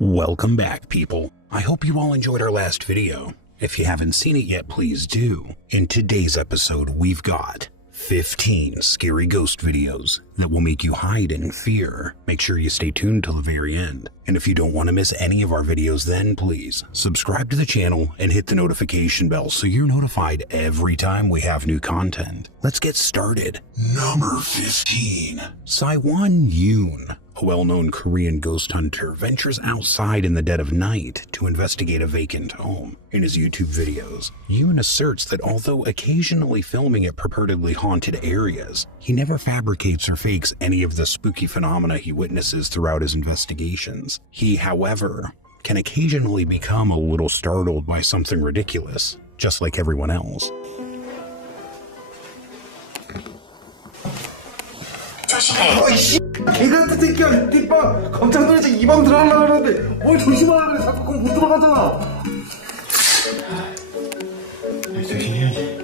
Welcome back, people. I hope you all enjoyed our last video. If you haven't seen it yet, please do. In today's episode, we've got 15 scary ghost videos that will make you hide in fear. Make sure you stay tuned till the very end. And if you don't want to miss any of our videos, then please subscribe to the channel and hit the notification bell so you're notified every time we have new content. Let's get started. Number 15. Saiwon Yoon, a well-known Korean ghost hunter, ventures outside in the dead of night to investigate a vacant home. In his YouTube videos, Yoon asserts that although occasionally filming at purportedly haunted areas, he never fabricates or fakes any of the spooky phenomena he witnesses throughout his investigations. He, however, can occasionally become a little startled by something ridiculous, just like everyone else. 아이씨, 개같은 새끼야. 띠빠 깜짝 놀라서 이 방 들어가려고 그러는데 뭘 조심하라 그래. 자꾸 거기 못 들어가잖아. 조심해야지.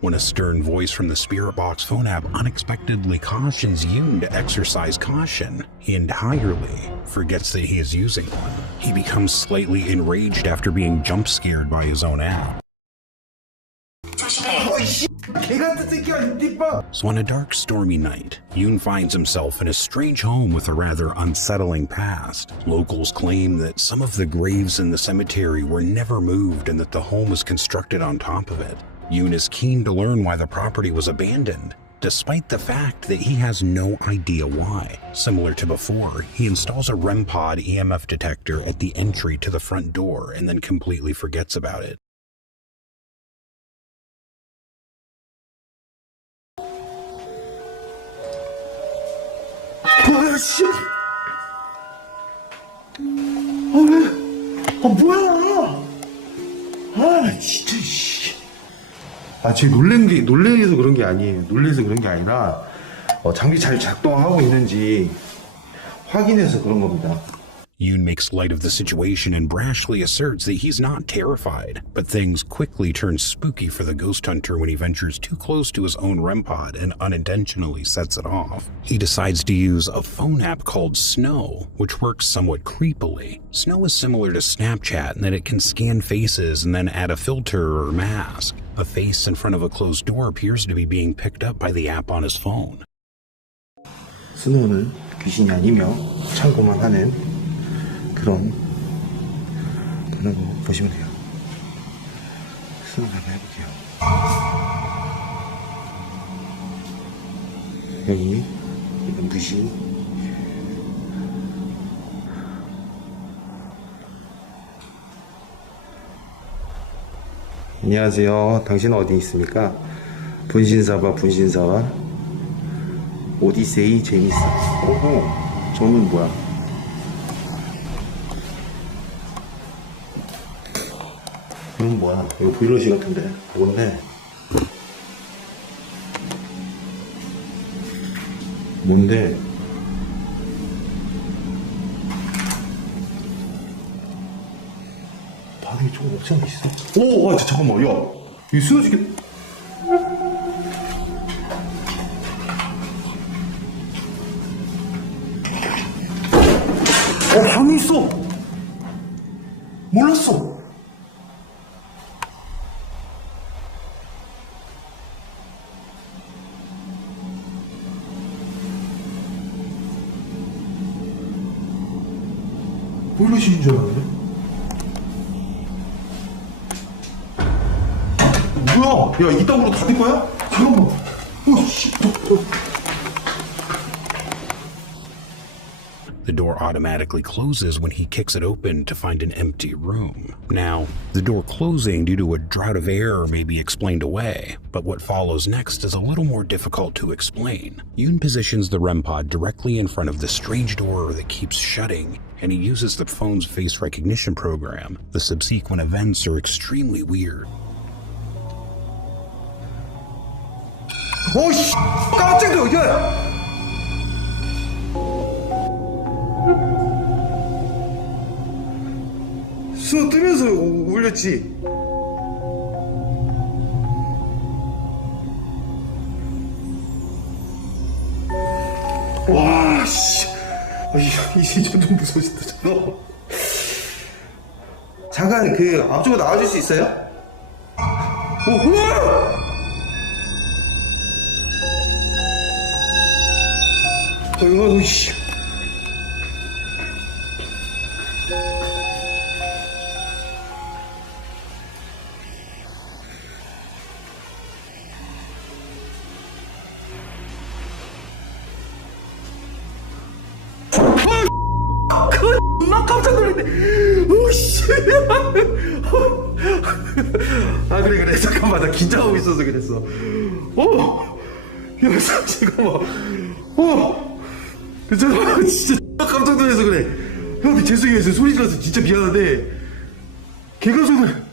When a stern voice from the Spirit Box phone app unexpectedly cautions Yoon to exercise caution, he entirely forgets that he is using one. He becomes slightly enraged after being jump scared by his own app. So on a dark, stormy night, Yoon finds himself in a strange home with a rather unsettling past. Locals claim that some of the graves in the cemetery were never moved and that the home was constructed on top of it. Yoon is keen to learn why the property was abandoned, despite the fact that he has no idea why. Similar to before, he installs a REM pod EMF detector at the entry to the front door and then completely forgets about it. 아씨, 뭐야? 진짜 씨. 제가 놀래서 그런 게 아니에요. 놀래서 그런 게 아니라 장비 잘 작동하고 있는지 확인해서 그런 겁니다. Yoon makes light of the situation and brashly asserts that he's not terrified, but things quickly turn spooky for the ghost hunter when he ventures too close to his own REM pod and unintentionally sets it off. He decides to use a phone app called Snow, which works somewhat creepily. Snow is similar to Snapchat in that it can scan faces and then add a filter or mask. A face in front of a closed door appears to be being picked up by the app on his phone. 스노우는 귀신이 아니며 참고만 하는 그런 거 보시면 돼요. 스노우 한번 해볼게요. 여기 이건 무시. 안녕하세요. 당신은 어디 있습니까? 분신사바 오디세이 재밌어. 오호, 저는 뭐야? 이건 뭐야? 이거 브이로그 같은데. 뭔데? 뭔데? 바닥에 조금 없지 않게 있어? 오, 잠깐만, 야, 이거 쓰러지겠. 방에 있어. 몰랐어. 보일러실인 줄 알았네. 뭐야? 야, 이따구로 닫을 거야? 잠깐만. 씨. The door automatically closes when he kicks it open to find an empty room. Now, the door closing due to a drought of air may be explained away, but what follows next is a little more difficult to explain. Yoon positions the REM pod directly in front of the strange door that keeps shutting, and he uses the phone's face recognition program. The subsequent events are extremely weird. 씨, 깜짝이야, 야! 스노우 뜨면서 울렸지. 와, 씨. 이제 좀 무서워진다 저거. 잠깐 그 앞쪽으로 나와줄 수 있어요? 오, 우와! 이거 씨. 막 깜짝 놀랐네. 오씨. 아 그래 잠깐만 나 긴장하고 있어서 그랬어. 야 잠깐만. 잠깐만 진짜 깜짝 놀라서 그래. 형 죄송해요 소리 질러서 진짜 미안한데 걔가 손을.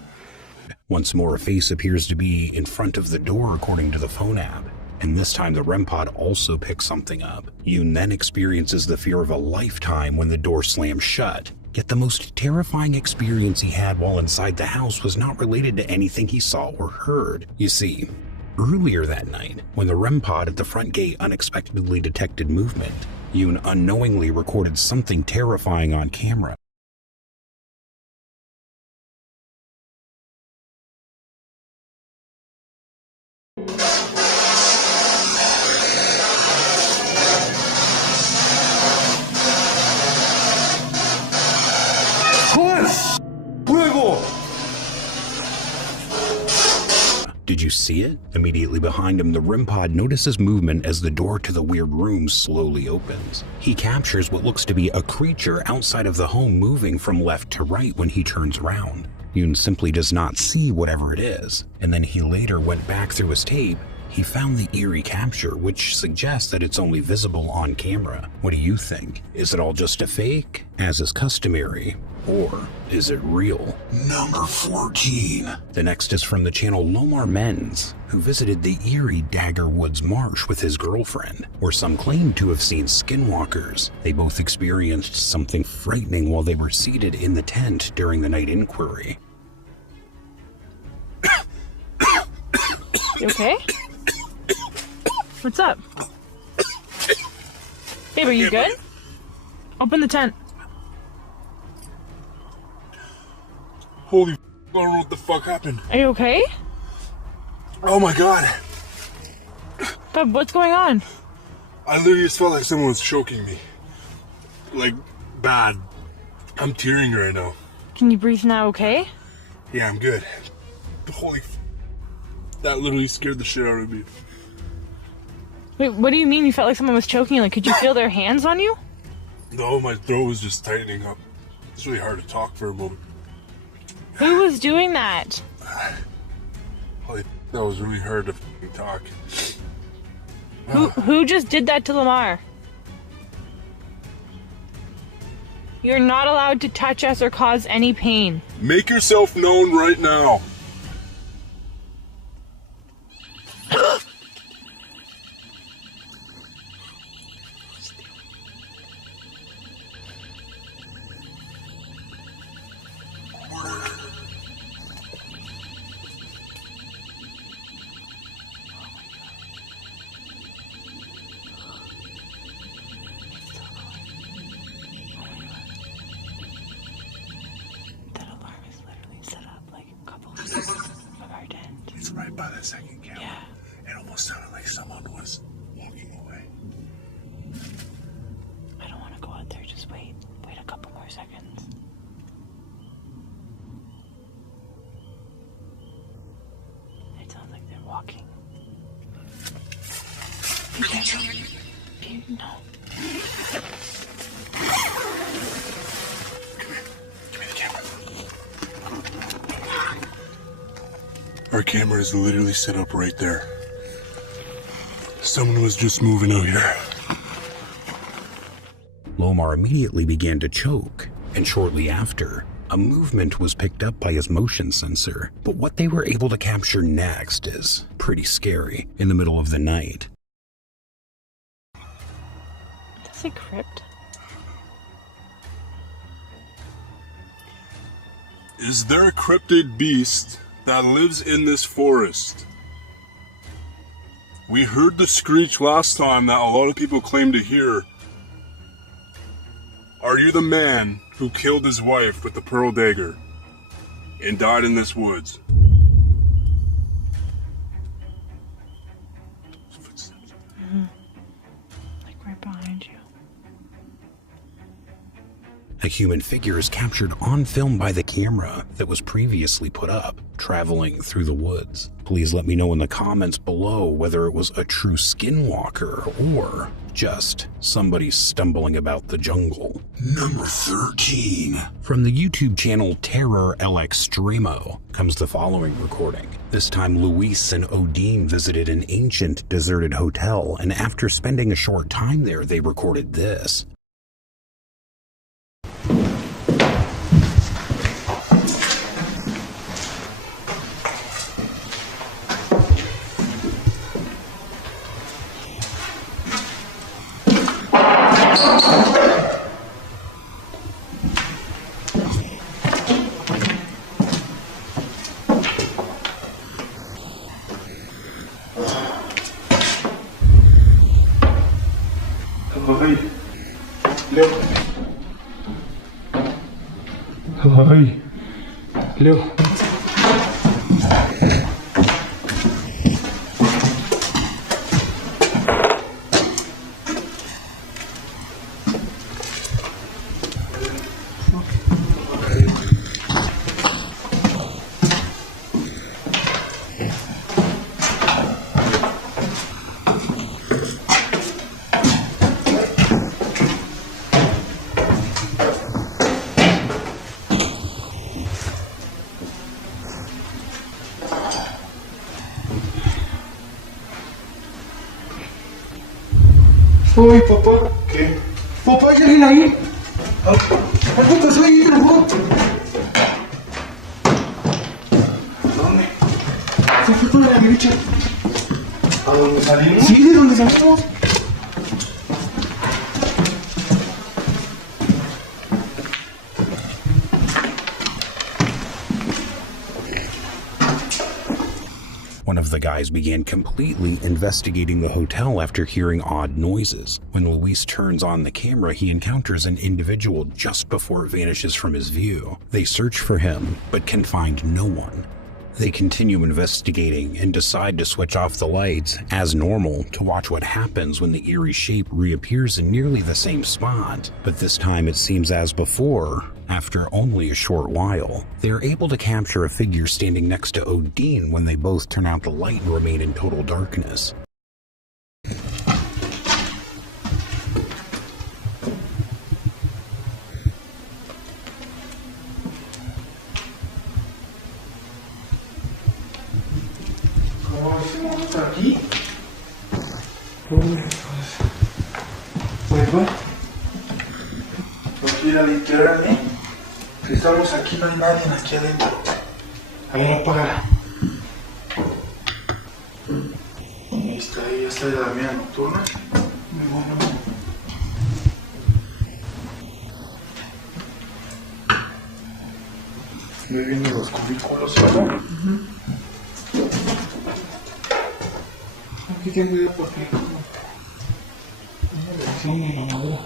Once more, a face appears to be in front of the door according to the phone app. And this time the REM pod also picks something up. Yoon then experiences the fear of a lifetime when the door slams shut. Yet the most terrifying experience he had while inside the house was not related to anything he saw or heard. You see, earlier that night, when the REM pod at the front gate unexpectedly detected movement, Yoon unknowingly recorded something terrifying on camera. 뭐야 이거? Did you see it? Immediately behind him, the REM pod notices movement as the door to the weird room slowly opens. He captures what looks to be a creature outside of the home moving from left to right when he turns around. Yoon simply does not see whatever it is, and then he later went back through his tape. He found the eerie capture, which suggests that it's only visible on camera. What do you think? Is it all just a fake, as is customary? Or is it real? Number 14. The next is from the channel Lomar Men's, who visited the eerie Dagger Woods Marsh with his girlfriend, where some claim to have seen skinwalkers. They both experienced something frightening while they were seated in the tent during the night inquiry. You okay? What's up? Babe, are you good? Open the tent. Holy f***, I don't know what the fuck happened. Are you okay? Oh my god. Babe, what's going on? I literally just felt like someone was choking me. Like, bad. I'm tearing right now. Can you breathe now, okay? Yeah, I'm good. Holy f***. That literally scared the shit out of me. Wait, what do you mean you felt like someone was choking you? Like, could you feel their hands on you? No, my throat was just tightening up. It's really hard to talk for a moment. Who was doing that? Holy f***, that was really hard to f***ing talk. Who just did that to Lamar? You're not allowed to touch us or cause any pain. Make yourself known right now. That alarm is literally set up like a couple meters of our tent. It's right by the second camera. Yeah. It almost sounded like someone was walking away. I don't want to go out there. Just wait. Wait a couple more seconds. It sounds like they're walking. No. Our camera is literally set up right there. Someone was just moving out here. Lomar immediately began to choke, and shortly after, a movement was picked up by his motion sensor. But what they were able to capture next is pretty scary in the middle of the night. Is it crypt? Is there a cryptid beast that lives in this forest? We heard the screech last time that a lot of people claim to hear. Are you the man who killed his wife with the pearl dagger and died in this woods? Like right behind you. A human figure is captured on film by the camera that was previously put up, traveling through the woods. Please let me know in the comments below whether it was a true skinwalker or just somebody stumbling about the jungle. Number 13. From the YouTube channel Terror El Extremo comes the following recording. This time Luis and Odin visited an ancient deserted hotel, and after spending a short time there, they recorded this. Ay, Leo. Uy, papá. ¿Qué? Papá, ¿hay alguien ahí? ¿Algo pasó ahí, hijo? ¿Dónde? Se fue por la derecha. ¿A dónde salimos? Sí, ¿de dónde salimos? One of the guys began completely investigating the hotel after hearing odd noises. When Luis turns on the camera, he encounters an individual just before it vanishes from his view. They search for him, but can find no one. They continue investigating and decide to switch off the lights as normal to watch what happens when the eerie shape reappears in nearly the same spot. But this time it seems as before, after only a short while. They're able to capture a figure standing next to Odin when they both turn out the light and remain in total darkness. ¿Aquí? Uy, pues va. No quiero literal, ¿eh? Si estamos aquí, no hay nadie aquí adentro. Ahí no apaga. Ahí está, ya está de la vida nocturna. No. Estoy viendo los cubículos, ¿no? Aquí tengo yo porque una lección en la madera.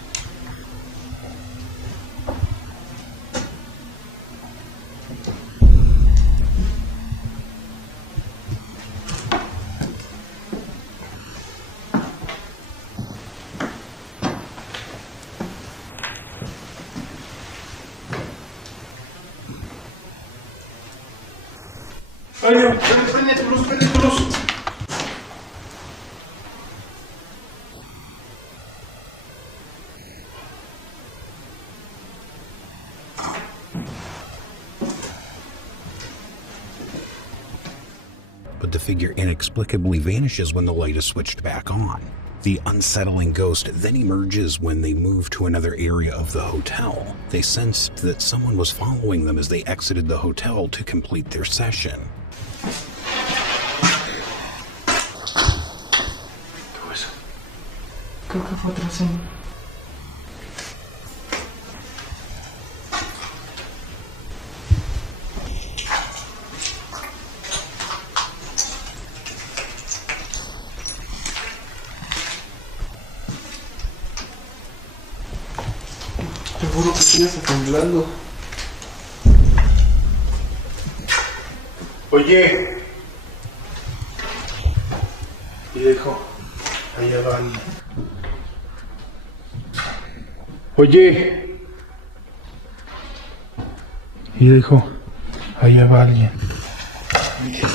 Ay, no, prende tu luz, prende tu luz. But the figure inexplicably vanishes when the light is switched back on. The unsettling ghost then emerges when they move to another area of the hotel. They sensed that someone was following them as they exited the hotel to complete their session. Creo que fue atrás en... juro que estoy hasta temblando. Oye. Viejo, allá va alguien. Oye. Viejo, allá va alguien. Mira.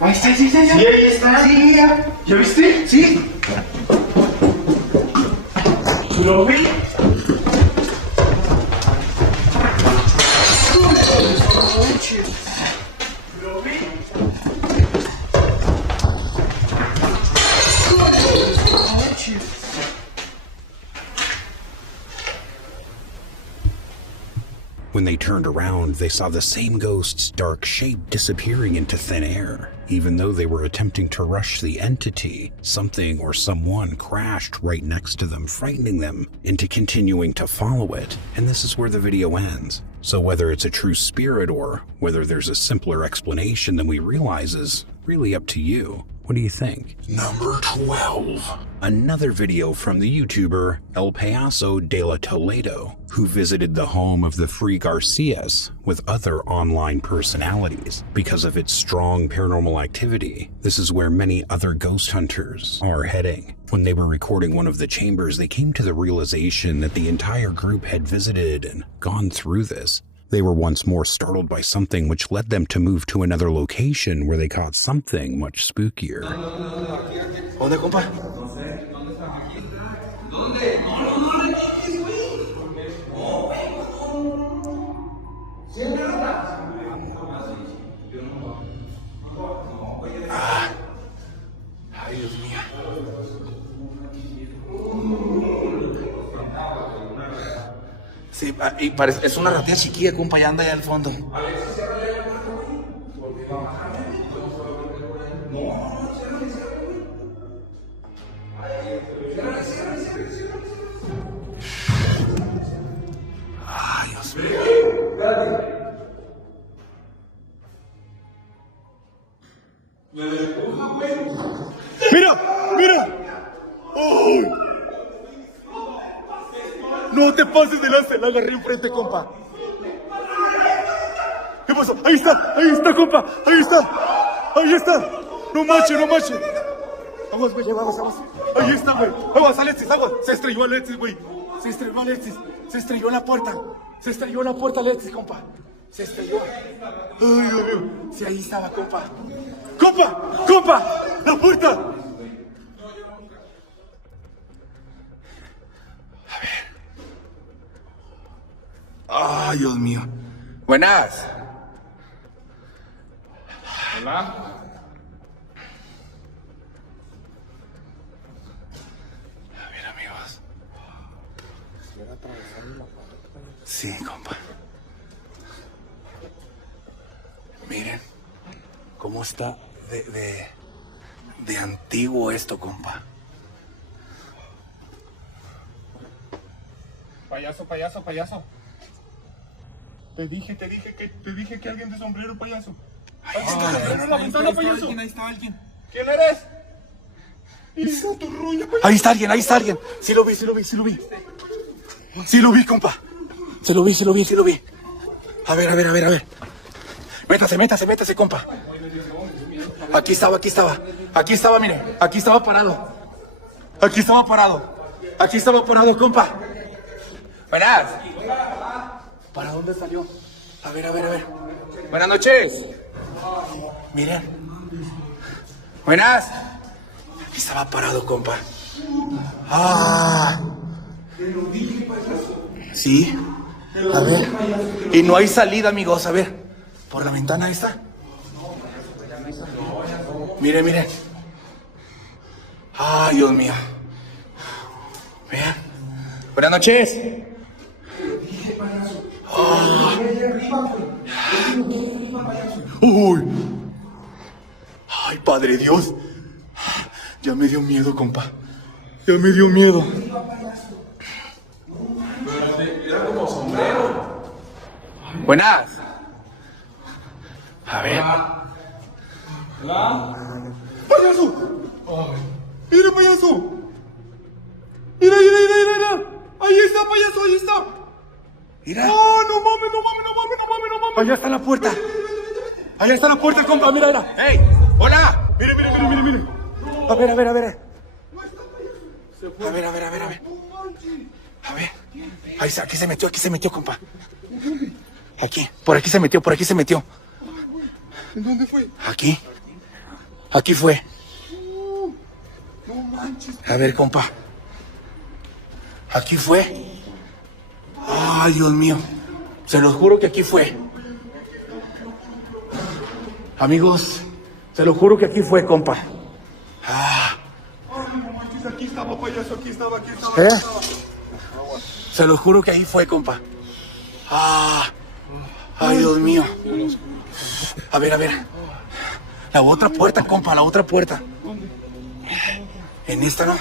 Ahí está, sí, ahí está. Sí, mira. ¿Ya viste? Sí. ¿Lo vi? ¿Lo vi? When they turned around, they saw the same ghost's dark shape disappearing into thin air. Even though they were attempting to rush the entity, something or someone crashed right next to them, frightening them into continuing to follow it. And this is where the video ends. So whether it's a true spirit or whether there's a simpler explanation than we realize is really up to you. What do you think? Number 12. Another video from the YouTuber El Payaso de la Toledo, who visited the home of the Vrykolakas with other online personalities. Because of its strong paranormal activity, this is where many other ghost hunters are heading. When they were recording one of the chambers, they came to the realization that the entire group had visited and gone through this. They were once more startled by something which led them to move to another location where they caught something much spookier. ¿Dónde, compa? Ay, Dios mío. Sí, y parece, es una ratilla chiquilla, compa, ya anda allá al fondo. Ay, Dios mío. ¡Mira! ¡Oh! No te pases de lanza, la agarré enfrente, compa. ¿Qué pasó? Ahí está, compa. Ahí está. No manches. Vamos, güey, vamos. Ahí está, güey. Vamos, Alexis. Se estrelló Alexis, güey. Se estrelló en la puerta. Alexis, compa. Se estrelló. Ay, Dios mío. Sí, ahí estaba, compa. ¡Compa! ¡La puerta! Ay, Dios mío. Buenas. Hola. A ver, amigos. Sí, compa. Miren cómo está de antiguo esto, compa. Payaso. Te dije que alguien de sombrero, payaso. Ahí está, La ventana, payaso. Ahí está alguien. ¿Quién eres? Hizo tu ruña, payaso. Ahí está alguien. Sí lo vi. Sí lo vi, compa. Sí lo vi. A ver. Métase, compa. Aquí estaba, mire. Aquí estaba parado, compa. Buenas. ¿Para dónde salió? A ver. Buenas noches. Miren. Buenas. Aquí estaba parado, compa. Sí. A ver. Y no hay salida, amigos. A ver. ¿Por la ventana esta? Miren, miren. Ay, Dios mío. Vean. Buenas noches. Uy. Ay, Padre Dios. Ya me dio miedo, compa. Ya me dio miedo. Buenas. A ver. ¡Payaso! ¡Mira, payaso! ¡Mira, mira, mira, mira! ¡Ahí está, payaso, ahí está! ¡Mira! ¡No, no mames, no mames, no mames, no mames, no mames! ¡Allá está la puerta! ¡Allá está la puerta, compa! ¡Mira, mira! ¡Ey! ¡Hola! ¡Mire, mire, mire, mire, mire! A ver, a ver, a ver. A ver, a ver, a ver, a ver. A ver. Ahí está, aquí se metió, compa. Aquí, por aquí se metió, por aquí se metió. ¿En dónde fue? Aquí. Aquí fue. No manches. A ver, compa. Aquí fue. Ay, Dios mío. Se los juro que aquí fue. Amigos, se los juro que aquí fue, compa. Ay, no manches, aquí estaba, payaso, aquí estaba, aquí estaba. ¿Eh? Aquí estaba. Se los juro que ahí fue, compa. Ay, Dios mío. A ver, a ver. La otra puerta, compa, la otra puerta. En esta no.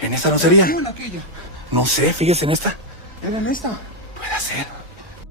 En esta no sería. No sé, fíjese en esta. ¿En esta? Puede ser.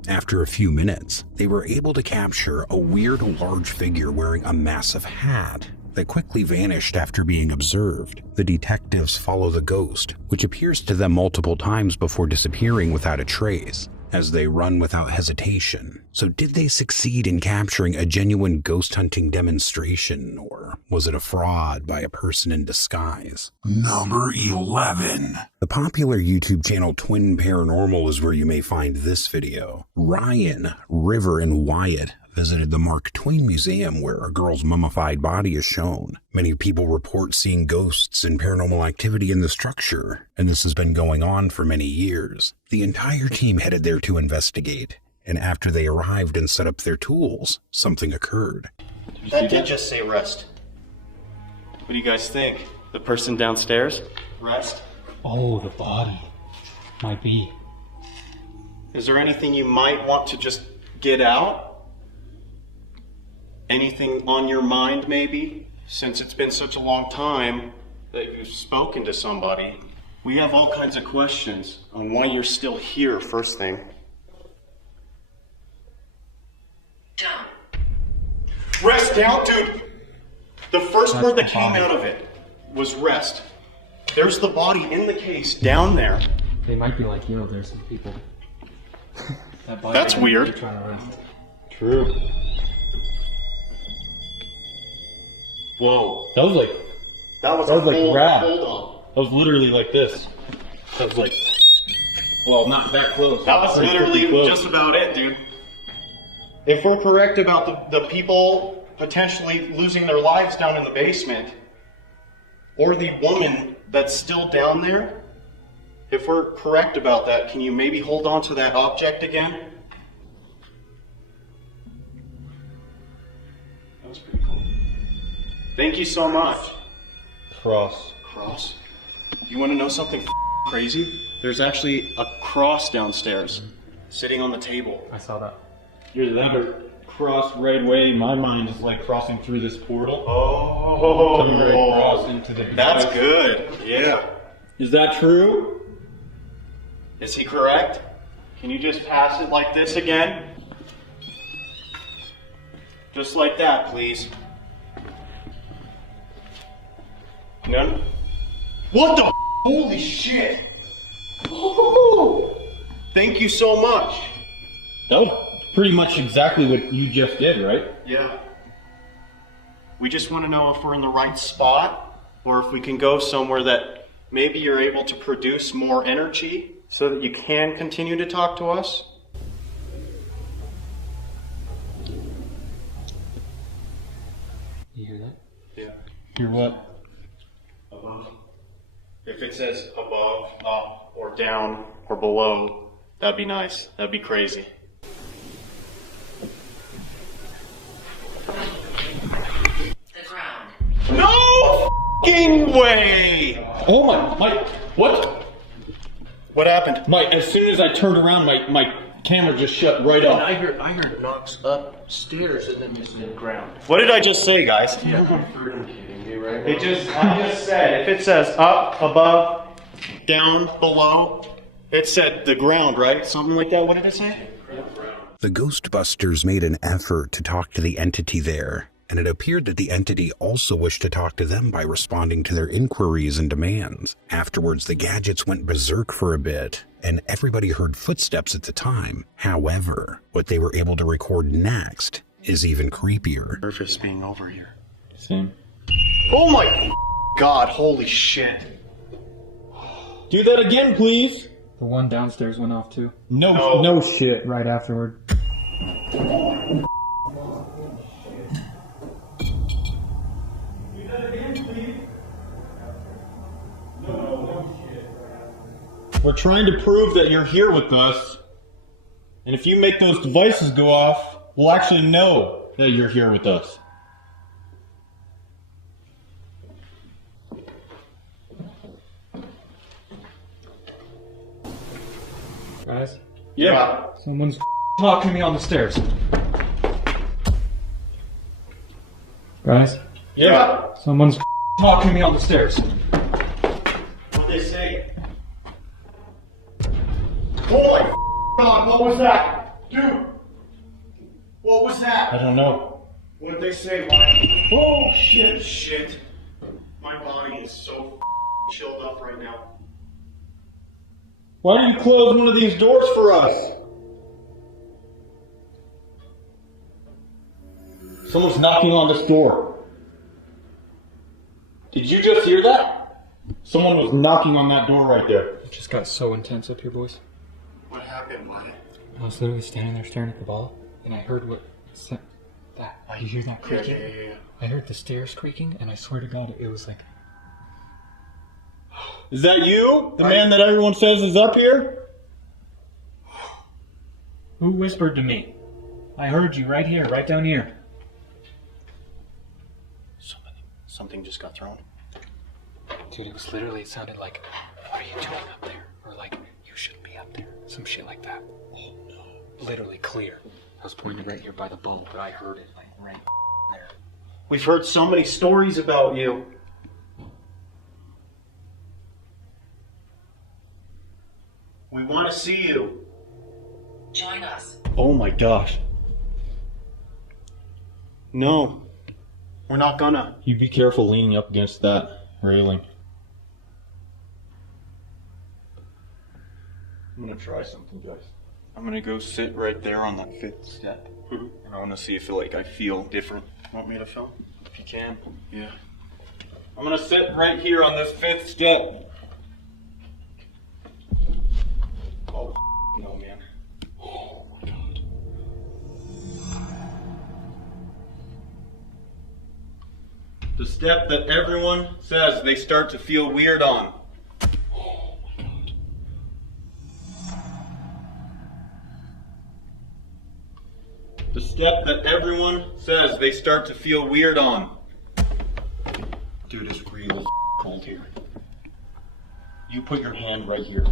After a few minutes, they were able to capture a weird large figure wearing a massive hat that quickly vanished after being observed. The detectives follow the ghost, which appears to them multiple times before disappearing without a trace, as they run without hesitation. So did they succeed in capturing a genuine ghost hunting demonstration, or was it a fraud by a person in disguise? Number 11. The popular YouTube channel Twin Paranormal is where you may find this video. Ryan, River, and Wyatt visited the Mark Twain Museum where a girl's mummified body is shown. Many people report seeing ghosts and paranormal activity in the structure, and this has been going on for many years. The entire team headed there to investigate, and after they arrived and set up their tools, something occurred. That did just say rest. What do you guys think? The person downstairs? Rest? Oh, the body. Might be. Is there anything you might want to just get out? Anything on your mind, maybe? Since it's been such a long time that you've spoken to somebody, we have all kinds of questions on why you're still here, first thing. Down. Rest down, dude! The first word that came out of it was rest. There's the body in the case down there. They might be like, there's some people. That's weird. Trying to rest. True. Whoa. That was like full rad. hold on. That was literally like this. That was like, well, not that close. That was Pretty literally close. just about it, dude. If we're correct about the people potentially losing their lives down in the basement, or the woman that's still down there, if we're correct about that, can you maybe hold on to that object again? That was pretty cool. Thank you so much. Cross. Cross? You want to know something crazy? There's actually a cross downstairs, sitting on the table. I saw that. Either that or cross right away. My mind is like crossing through this portal. Coming right across into the That's good. Yeah. Is that true? Is he correct? Can you just pass it like this again? Just like that, please. None? What the? Holy shit! Thank you so much. That was pretty much exactly what you just did, right? Yeah. We just want to know if we're in the right spot, or if we can go somewhere that maybe you're able to produce more energy so that you can continue to talk to us. You hear that? Yeah. Hear what? Above. If it says above, up, or down, or below, that'd be nice. That'd be crazy. fucking way! Oh my, what? What happened? As soon as I turned around, my camera just shut right off. I heard knocks upstairs and then the ground. What did I just say, guys? You're kidding me, right? I just said, if it says up, above, down, below, it said the ground, right? Something like that. What did it say? The Ghostbusters made an effort to talk to the entity there, and it appeared that the entity also wished to talk to them by responding to their inquiries and demands. Afterwards, the gadgets went berserk for a bit, and everybody heard footsteps at the time. However, what they were able to record next is even creepier. Surface being over here. Same. Oh my God, holy shit. Do that again, please. The one downstairs went off too. No Shit, right afterward. We're trying to prove that you're here with us. And if you make those devices go off, we'll actually know that you're here with us. Guys, Yeah. someone's talking to me on the stairs. Guys, Yeah. someone's talking to me on the stairs. What'd they say? Oh my God, what was that? Dude! What was that? I don't know. What'd they say, Mike? Oh shit, shit. My body is so chilled up right now. Why don't you close one of these doors for us? Someone's knocking on this door. Did you just hear that? Someone was knocking on that door right there. It just got so intense up here, boys. What happened, Mike? I was literally standing there staring at the ball, and I heard that. You hear that creaking? Yeah. I heard the stairs creaking, and I swear to God, it was like... Is that you? The man that everyone says is up here? Who whispered to me? I heard you right here, right down here. Something just got thrown. Dude, it was literally, it sounded like, what are you doing up there? Or like, you shouldn't be up there. Some shit like that. Oh no. Literally clear. I was pointing right here by the ball, but I heard it like right there. We've heard so many stories about you. We want to see you. Join us. Oh my gosh. No. We're not gonna. You be careful leaning up against that railing. I'm gonna try something, guys. I'm gonna go sit right there on that 5th step. And I wanna see if I feel different. Want me to film? If you can. Yeah. I'm gonna sit right here on this 5th step. Oh, no, man. Oh, my God. The step that everyone says they start to feel weird on. Oh, my God. The step that everyone says they start to feel weird on. Dude, it's real cold here. You put your hand right here.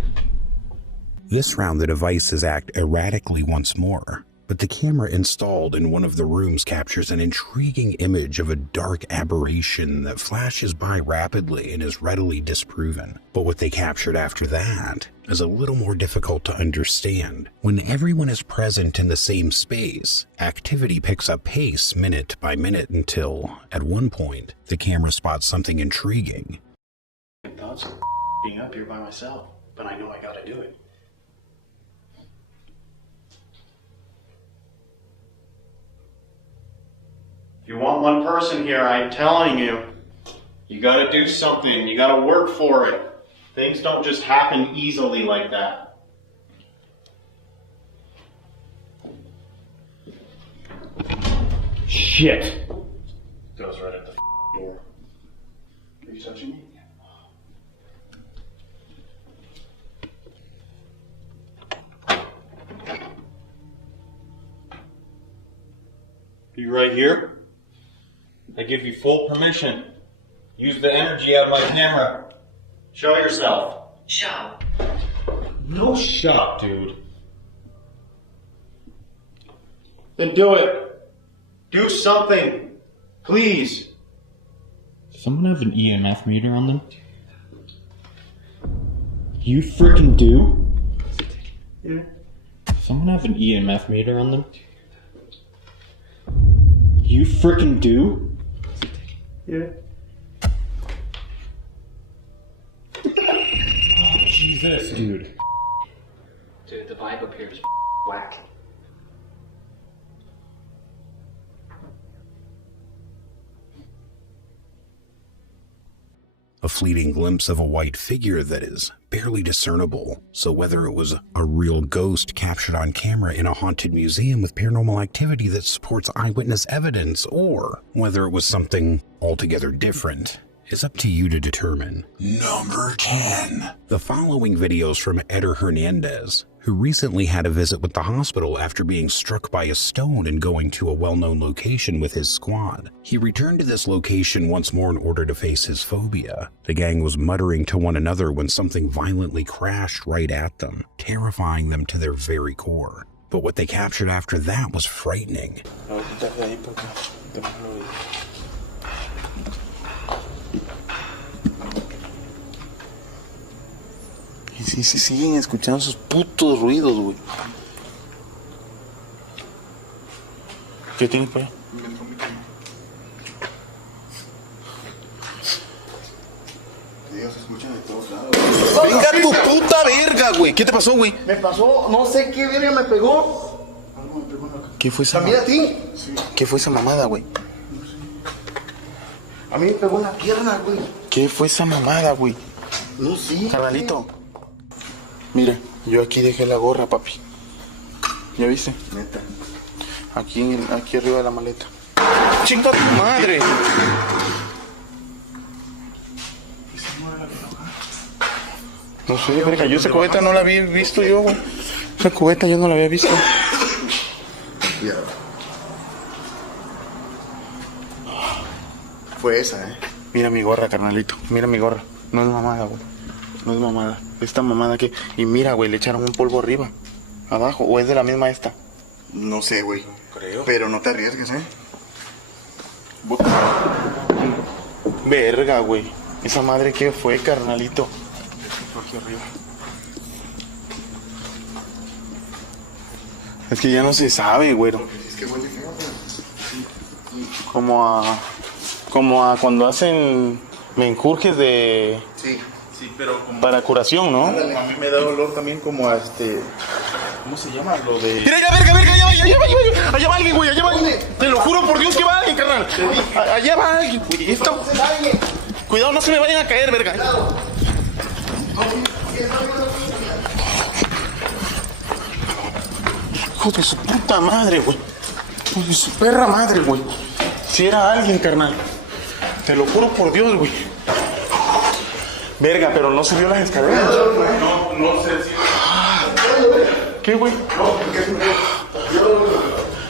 This round, the devices act erratically once more, but the camera installed in one of the rooms captures an intriguing image of a dark aberration that flashes by rapidly and is readily disproven. But what they captured after that is a little more difficult to understand. When everyone is present in the same space, activity picks up pace minute by minute until, at one point, the camera spots something intriguing. I thought of being up here by myself, but I know I gotta do it. If you want one person here, I'm telling you, you gotta do something. You gotta work for it. Things don't just happen easily like that. Shit! Goes right at the door. Are you touching me? You right here? I give you full permission Use the energy out of my camera. Show yourself. Show. No shot, dude. Then do it. Do something. Please. Does someone have an EMF meter on them? You freaking do? Yeah. Does someone have an EMF meter on them? You freaking do? Yeah. Oh, Jesus, dude. Dude, the vibe up here is whack. A fleeting glimpse of a white figure that is barely discernible. So whether it was a real ghost captured on camera in a haunted museum with paranormal activity that supports eyewitness evidence, or whether it was something altogether different, is up to you to determine. Number 10. The following videos from Eder Hernandez, who recently had a visit with the hospital after being struck by a stone and going to a well-known location with his squad. He returned to this location once more in order to face his phobia. The gang was muttering to one another when something violently crashed right at them, terrifying them to their very core. But what they captured after that was frightening. Y sí, siguen escuchando esos putos ruidos, güey. ¿Qué tienes por ahí? Dios, se escuchan de todos lados. ¡Venga tu puta verga, güey! ¿Qué te pasó, güey? Me pasó, no sé qué verga me pegó. Algo me pegó en la cara. ¿Qué fue esa ¿También a ti? Sí. ¿Qué fue esa mamada, güey? A mí me pegó en la pierna, güey. ¿Qué fue esa mamada, güey? No sé. Carnalito. Mira, yo aquí dejé la gorra, papi. ¿Ya viste? Neta. Aquí arriba de la maleta. ¡Chinga tu madre! No sé, verga, yo esa cubeta no la había visto yo, güey. Esa cubeta yo no la había visto. Ya. Fue esa, Mira mi gorra, carnalito. Mira mi gorra. No es mamada, güey. No es mamada. Esta mamada que... Y mira, güey, le echaron un polvo arriba. Abajo. ¿O es de la misma esta? No sé, güey. Creo. Pero no te arriesgues, Verga, güey. Esa madre, ¿qué fue, carnalito? Aquí arriba. Es que ya no se sabe, güero. Es que huele feo, güey. Como a cuando hacen menjurjes de... Sí, pero como... para curación, ¿no? A mí me da olor también como a ¿cómo se llama? Lo de... ¡Mira, ya, verga! Allá va alguien, güey, allá va alguien. Te lo juro por Dios que va alguien, carnal. Allá va alguien, güey. Cuidado, no se me vayan a caer, verga. Hijo de su puta madre, güey. Hijo de su perra madre, güey. Si era alguien, carnal. Te lo juro por Dios, güey. Verga, pero no subió las escaleras. No sé si... ¿Qué, güey?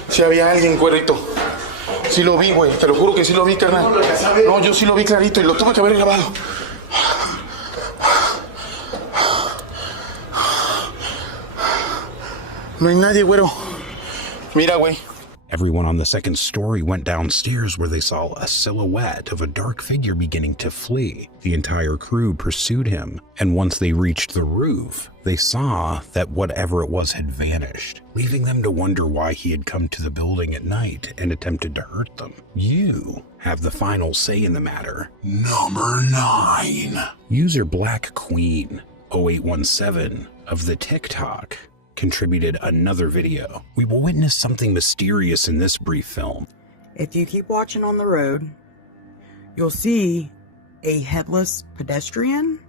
Si había alguien, güerito. Sí lo vi, güey. Te lo juro que sí lo vi, carnal. No, yo sí lo vi clarito y lo tuve que haber grabado. No hay nadie, güero. Mira, güey. Everyone on the second story went downstairs where they saw a silhouette of a dark figure beginning to flee. The entire crew pursued him, and once they reached the roof, they saw that whatever it was had vanished, leaving them to wonder why he had come to the building at night and attempted to hurt them. You have the final say in the matter. Number 9. User Black Queen 0817 of the TikTok contributed another video. We will witness something mysterious in this brief film. If you keep watching on the road, you'll see a headless pedestrian.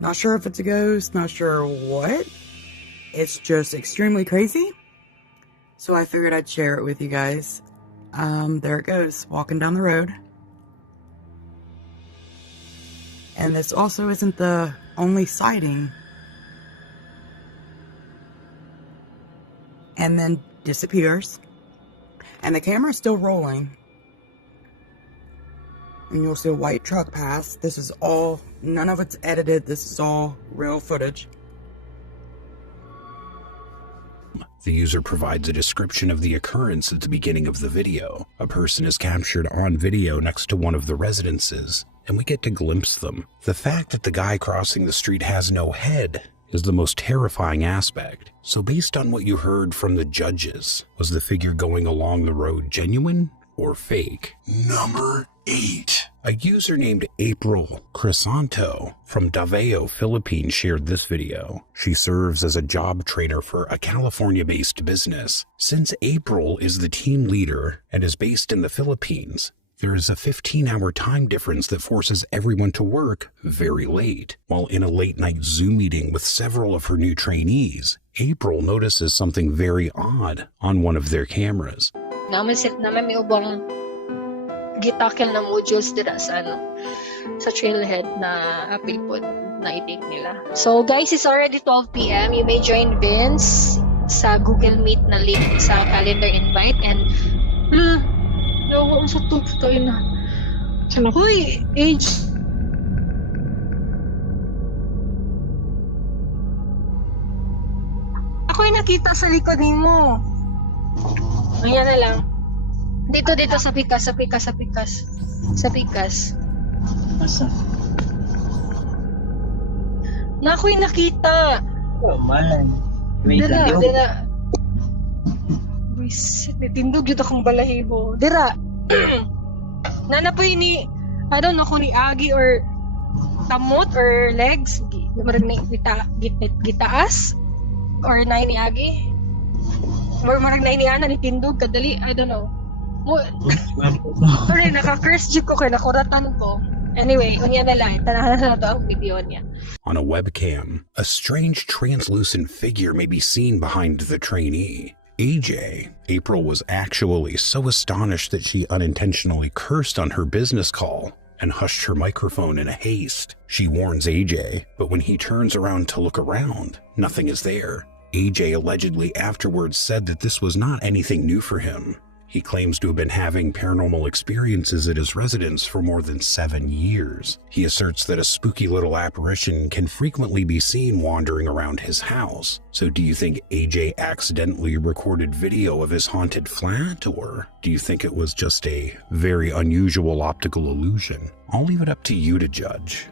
Not sure if it's a ghost, not sure what. It's just extremely crazy. So I figured I'd share it with you guys. There it goes, walking down the road. And this also isn't the only sighting. And then disappears. And the camera's still rolling. and you'll see a white truck pass. This is all, none of it's edited. This is all real footage. The user provides a description of the occurrence at the beginning of the video. A person is captured on video next to one of the residences, and we get to glimpse them. The fact that the guy crossing the street has no head is the most terrifying aspect. So based on what you heard from the judges, was the figure going along the road genuine or fake? Number 8. A user named April Crisanto from Davao, Philippines shared this video. She serves as a job trainer for a California-based business. Since April is the team leader and is based in the Philippines, there is a 15-hour time difference that forces everyone to work very late. While in a late-night Zoom meeting with several of her new trainees, April notices something very odd on one of their cameras. Namasit naman may ubang gitakil na modules dira sa trailhead na apipod na i-take nila. So guys, it's already 12 p.m. You may join Vince sa Google Meet na link sa calendar invite and sa tutoy na. Hoy, age. Ako'y nakita sa likod mo. Ayan na lang. Dito sa pikas. Asa? Na ako'y nakita. Oh, man. Dira. Wisit, tindog yun akong balahibo. Dira. Nanapoy ni, I don't know kung ni Agi or tamot or legs. Marag na gitaas or na ni Agi. Or marag na iniana ni tindog kadali, I don't know. Sorry, naka-curse jud ko kay nakuratan ko. Anyway, unya na lang, tanahan na to ang video niya. On a webcam, a strange translucent figure may be seen behind the trainee. AJ, April was actually so astonished that she unintentionally cursed on her business call and hushed her microphone in a haste. She warns AJ, but when he turns around to look around, nothing is there. AJ allegedly afterwards said that this was not anything new for him. He claims to have been having paranormal experiences at his residence for more than 7 years. He asserts that a spooky little apparition can frequently be seen wandering around his house. So do you think AJ accidentally recorded video of his haunted flat, or do you think it was just a very unusual optical illusion? I'll leave it up to you to judge.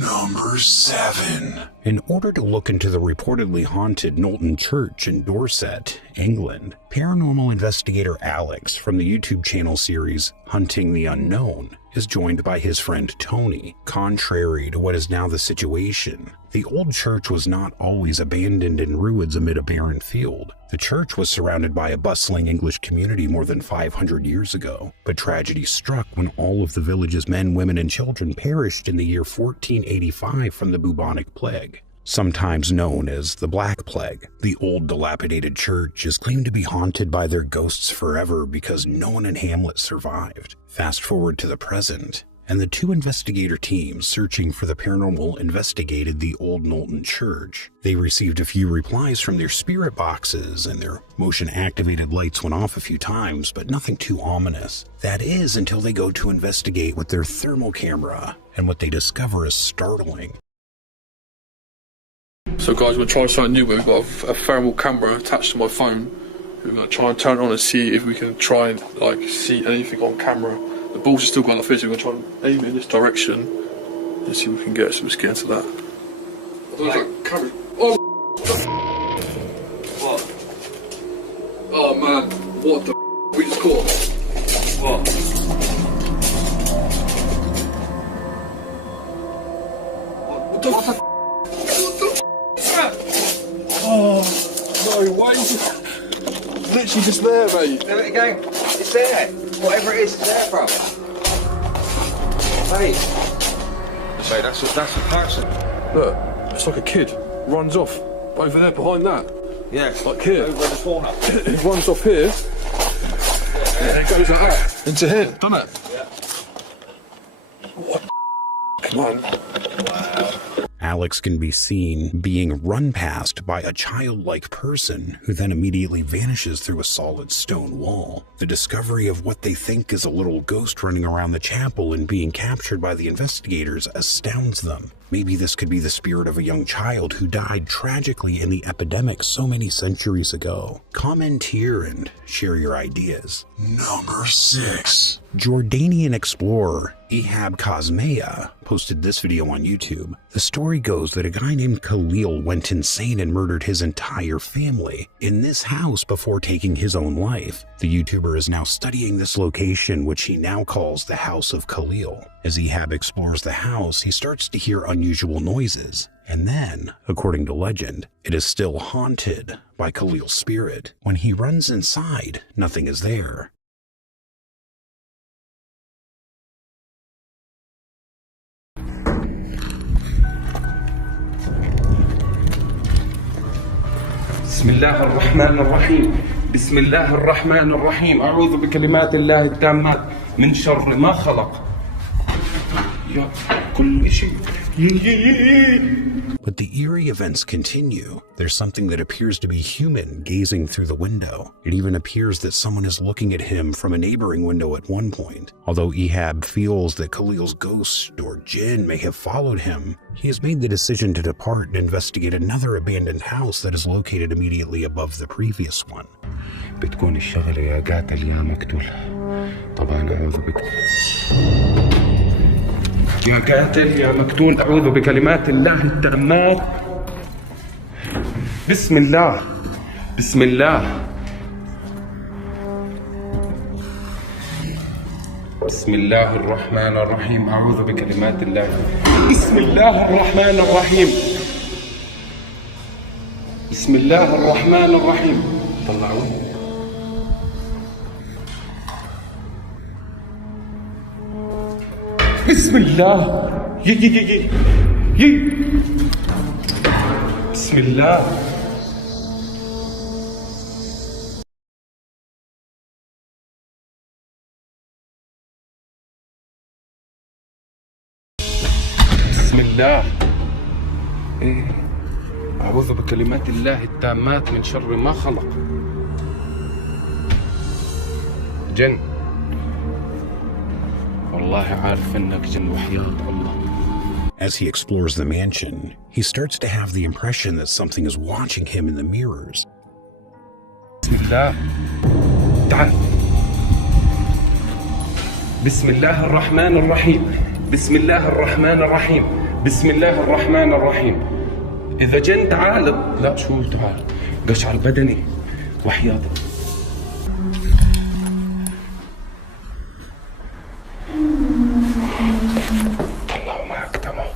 Number 7. In order to look into the reportedly haunted Knowlton Church in Dorset, England, paranormal investigator Alex from the YouTube channel series Hunting the Unknown is joined by his friend Tony. Contrary to what is now the situation, the old church was not always abandoned in ruins amid a barren field. The church was surrounded by a bustling English community more than 500 years ago, but tragedy struck when all of the village's men, women, and children perished in the year 1485 from the bubonic plague, sometimes known as the Black Plague. The old dilapidated church is claimed to be haunted by their ghosts forever because no one in Hamlet survived. Fast forward to the present, and the two investigator teams searching for the paranormal investigated the old Knowlton Church. They received a few replies from their spirit boxes, and their motion-activated lights went off a few times, but nothing too ominous. That is until they go to investigate with their thermal camera, and what they discover is startling. So guys, we're trying something new. We've got a thermal camera attached to my phone. We're going to try and turn it on and see if we can try and see anything on camera. The balls are still going like this, so we're going to try and aim it in this direction and see if we can get it. So let's get into that. Camera. Oh! What? Oh man, what the we just caught? What? What the f? Oh, no way. Literally just there, mate. There it go. It's there. Whatever it is, it's there, bro. Mate. Mate, that's a person. Look, it's like a kid. Runs off. Over there, behind that. Yeah. Like here. Over in the corner. He runs off here. Yeah. And it goes like that. Into here. Done it? Yeah. What the man? Wow. Alex can be seen being run past by a childlike person who then immediately vanishes through a solid stone wall. The discovery of what they think is a little ghost running around the chapel and being captured by the investigators astounds them. Maybe this could be the spirit of a young child who died tragically in the epidemic so many centuries ago. Comment here and share your ideas. Number 6. Jordanian explorer Ehab Kazmea posted this video on YouTube. The story goes that a guy named Khalil went insane and murdered his entire family in this house before taking his own life. The YouTuber is now studying this location, which he now calls the House of Khalil. As Ehab explores the house, he starts to hear unusual noises. And then, according to legend, it is still haunted by Khalil's spirit. When he runs inside, nothing is there. بسم الله الرحمن الرحيم بسم الله الرحمن الرحيم أعوذ بكلمات الله التامات من شر ما خلق يا كل شيء. But the eerie events continue. There's something that appears to be human gazing through the window. It even appears that someone is looking at him from a neighboring window at one point. Although Ehab feels that Khalil's ghost or jinn may have followed him, he has made the decision to depart and investigate another abandoned house that is located immediately above the previous one. بتكون الشغلة يا قاتل يا مقتول. طبعا أعوذ بك يا قاتل يا مقتول أعوذ بكلمات الله التامات. بسم الله بسم الله بسم الله الرحمن الرحيم أعوذ بكلمات الله. بسم الله الرحمن الرحيم بسم الله الرحمن الرحيم. طلعوا بسم الله يي بسم الله. بسم الله. أعوذ بكلمات الله التامات من شر ما خلق. جن والله عارف انك جن وحياة الله. As he explores the mansion, he starts to have the impression that something is watching him in the mirrors. بسم الله. تعال. بسم الله الرحمن الرحيم بسم الله الرحمن الرحيم بسم الله الرحمن الرحيم. إذا جن تعال. لا شو تعال قشعر بدني وحياة طلعوا معك تمام.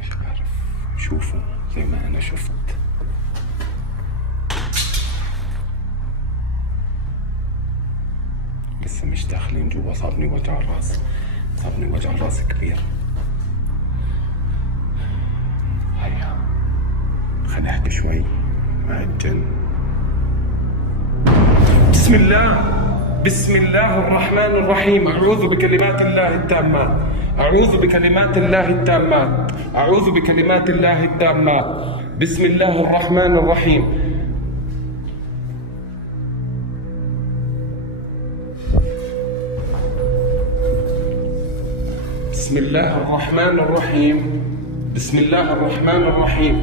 مش عارف شوفوا زي ما أنا شفت. لسه مش داخلين جوا. صابني وجع الراس. صابني وجع الراس كبير. هيا خلينا نحكي شوي مع الجن. بسم الله بسم الله الرحمن الرحيم أعوذ بكلمات الله التامات أعوذ بكلمات الله التامات أعوذ بكلمات الله التامات. بسم الله الرحمن الرحيم. بسم الله الرحمن الرحيم بسم الله الرحمن الرحيم.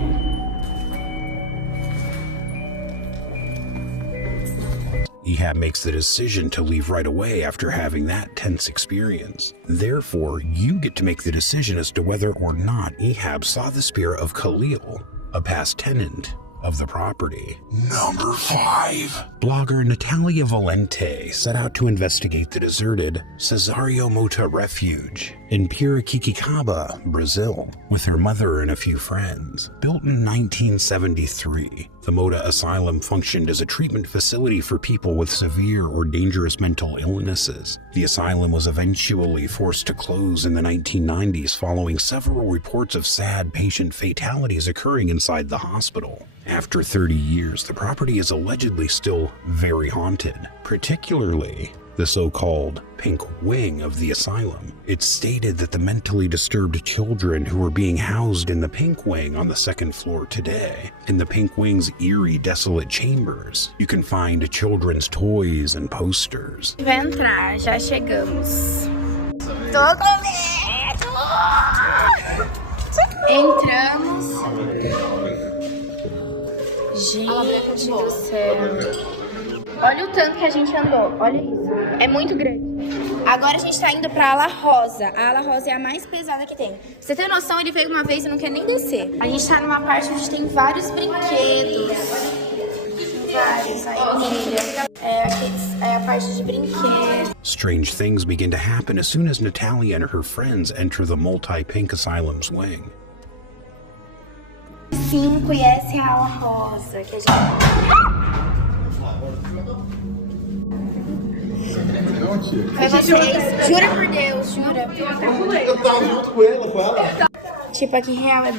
Ehab makes the decision to leave right away after having that tense experience. Therefore, you get to make the decision as to whether or not Ehab saw the spirit of Khalil, a past tenant of the property. Number 5. Blogger Natalia Valente set out to investigate the deserted Cesario Mota refuge. in Piracicaba, Brazil, with her mother and a few friends. Built in 1973, the Moda Asylum functioned as a treatment facility for people with severe or dangerous mental illnesses. The asylum was eventually forced to close in the 1990s following several reports of sad patient fatalities occurring inside the hospital. After 30 years, the property is allegedly still very haunted, particularly the so-called pink wing of the asylum. It's stated that the mentally disturbed children who are being housed in the pink wing on the second floor today, in the pink wing's eerie, desolate chambers, you can find children's toys and posters. Vai entrar, já chegamos. Tô com medo! Entramos. Gente do céu. Olha o tanto que a gente andou, olha isso. É muito grande. Agora a gente tá indo pra ala rosa. A ala rosa é a mais pesada que tem. Pra você ter noção, ele veio uma vez e não quer nem descer. A gente tá numa parte onde tem vários brinquedos. Vários, é a parte de brinquedos. Strange things begin to happen as soon as Natalia and her friends enter the multi-pink asylum's wing. 5 e essa é a ala rosa que a gente... Foi vocês? Jura por Deus, jura? Eu tava junto com ela. Tipo, aqui em real é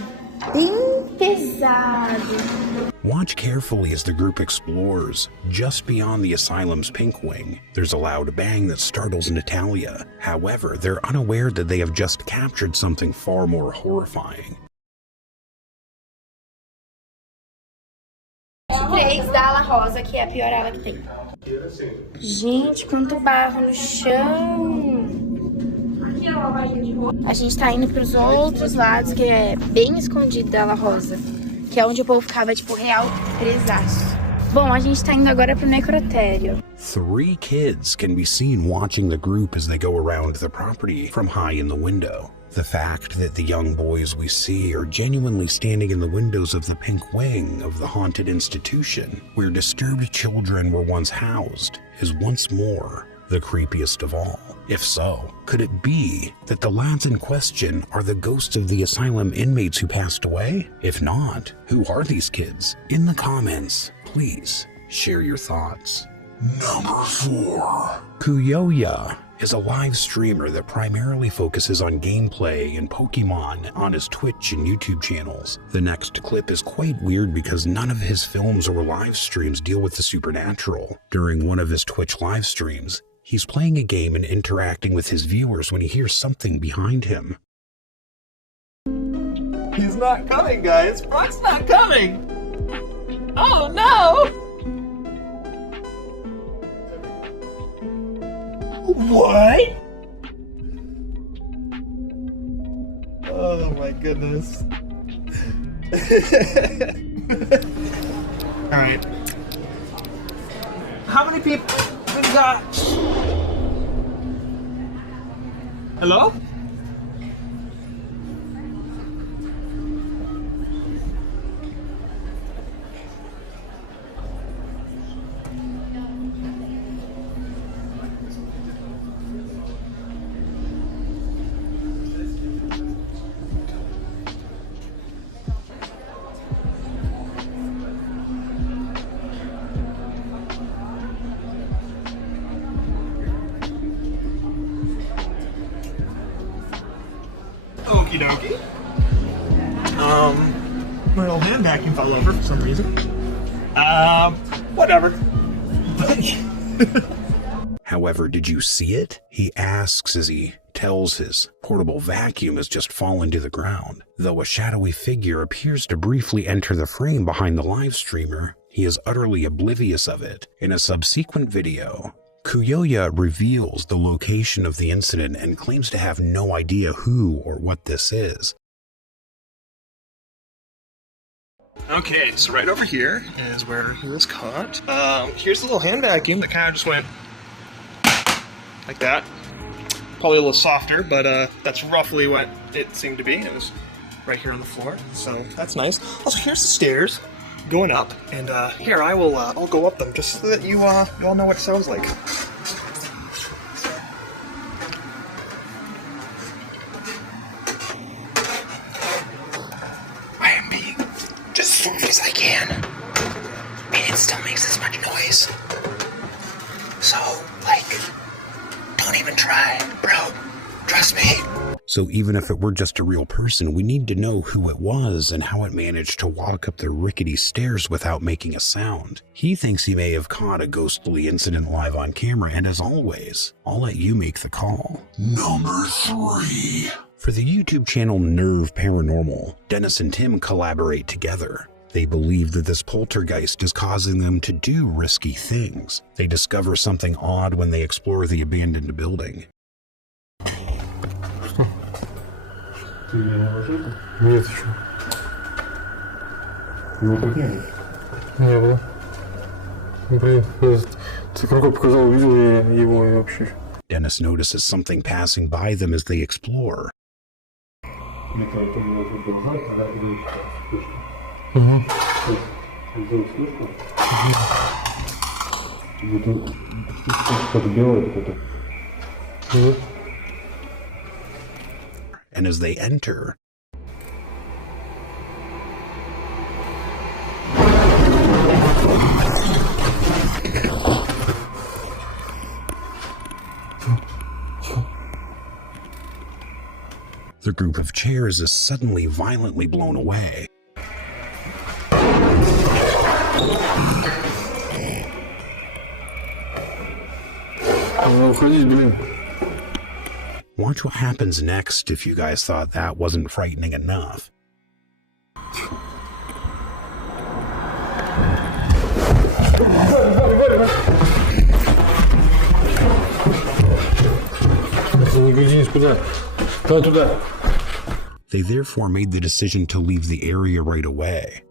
bem pesado. Watch carefully as the group explores. Just beyond the asylum's pink wing, there's a loud bang that startles Natalia. However, they're unaware that they have just captured something far more horrifying. 3 da ala rosa, que é a pior ala que tem. Gente, quanto barro no chão. A gente tá indo pros outros lados, que é bem escondido da ala rosa. Que é onde o povo ficava, tipo, real presaço. Bom, a gente tá indo agora pro necrotério. 3 kids can be seen watching the group as they go around the property from high in the window. The fact that the young boys we see are genuinely standing in the windows of the pink wing of the haunted institution where disturbed children were once housed is once more the creepiest of all. If so, could it be that the lads in question are the ghosts of the asylum inmates who passed away? If not, who are these kids? In the comments, please share your thoughts. Number 4. Kuyoya is a live streamer that primarily focuses on gameplay and Pokemon on his Twitch and YouTube channels. The next clip is quite weird because none of his films or live streams deal with the supernatural. During one of his Twitch live streams, he's playing a game and interacting with his viewers when he hears something behind him. He's not coming, guys. Brock's not coming. Oh no! What? Oh my goodness. Alright. How many people we got? Hello? Okie dokie. My old hand vacuum fell over for some reason. Whatever. However, did you see it? He asks as he tells his portable vacuum has just fallen to the ground. Though a shadowy figure appears to briefly enter the frame behind the live streamer, he is utterly oblivious of it. In a subsequent video, Kuyoya reveals the location of the incident and claims to have no idea who or what this is. Okay, so right over here is where he was caught. Here's the little hand vacuum that kind of just went like that. Probably a little softer, but that's roughly what it seemed to be. It was right here on the floor, so that's nice. Also, here's the stairs going up, and here I'll go up them just so that you all know what it sounds like. fine, bro. Trust me. So even if it were just a real person, we need to know who it was and how it managed to walk up the rickety stairs without making a sound. He thinks he may have caught a ghostly incident live on camera, and as always, I'll let you make the call. Number 3. For the YouTube channel Nerve Paranormal, Dennis and Tim collaborate together. They believe that this poltergeist is causing them to do risky things. They discover something odd when they explore the abandoned building. Нет еще. Его тут нет? Не было. Блин, ты как показал, увидел я его и вообще. Dennis notices something passing by them as they explore. And as they enter, the group of chairs is suddenly violently blown away. Watch what happens next if you guys thought that wasn't frightening enough. They therefore made the decision to leave the area right away.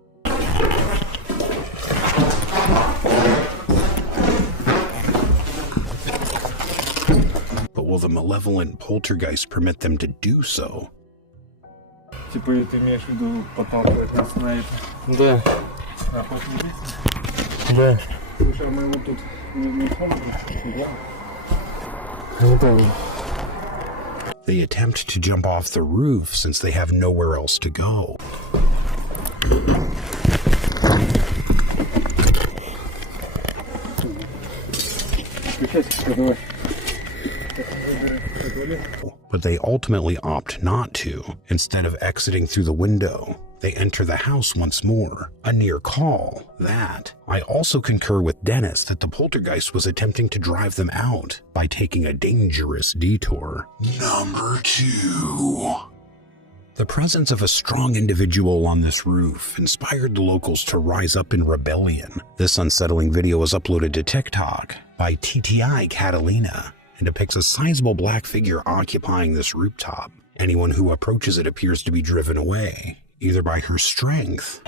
But will the malevolent poltergeist permit them to do so? Типа, ты имеешь в виду подталкивать нас на это? Да. Да. Слушай, а мы вот тут не смотрим? Да. They attempt to jump off the roof since they have nowhere else to go. But they ultimately opt not to. Instead of exiting through the window, they enter the house once more. A near call, that. I also concur with Dennis that the poltergeist was attempting to drive them out by taking a dangerous detour. Number 2. The presence of a strong individual on this roof inspired the locals to rise up in rebellion. This unsettling video was uploaded to TikTok by TTI Catalina and depicts a sizable black figure occupying this rooftop. Anyone who approaches it appears to be driven away, either by her strength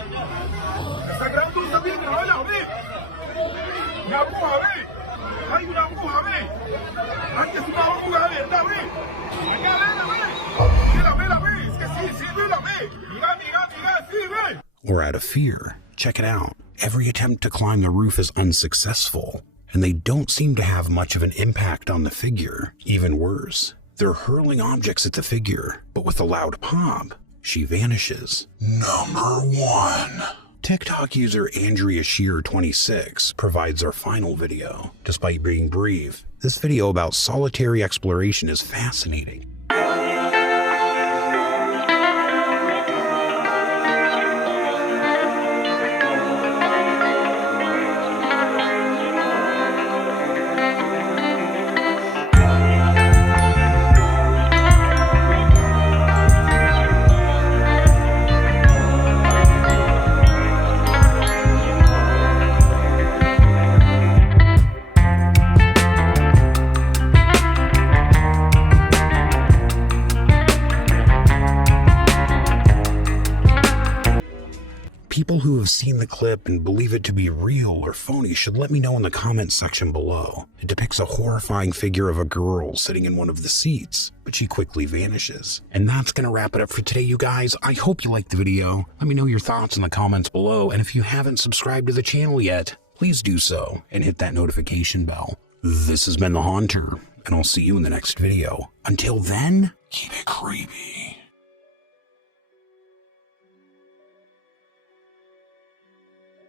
or out of fear. Check it out. Every attempt to climb the roof is unsuccessful, and they don't seem to have much of an impact on the figure. Even worse, they're hurling objects at the figure, but with a loud pop, she vanishes. Number 1. TikTok user Andrea Shear 26 provides our final video. Despite being brief, this video about solitary exploration is fascinating. People who have seen the clip and believe it to be real or phony should let me know in the comments section below. It depicts a horrifying figure of a girl sitting in one of the seats, but she quickly vanishes. And that's gonna wrap it up for today, you guys. I hope you liked the video. Let me know your thoughts in the comments below, and if you haven't subscribed to the channel yet, please do so and hit that notification bell. This has been The Haunter, and I'll see you in the next video. Until then, keep it creepy.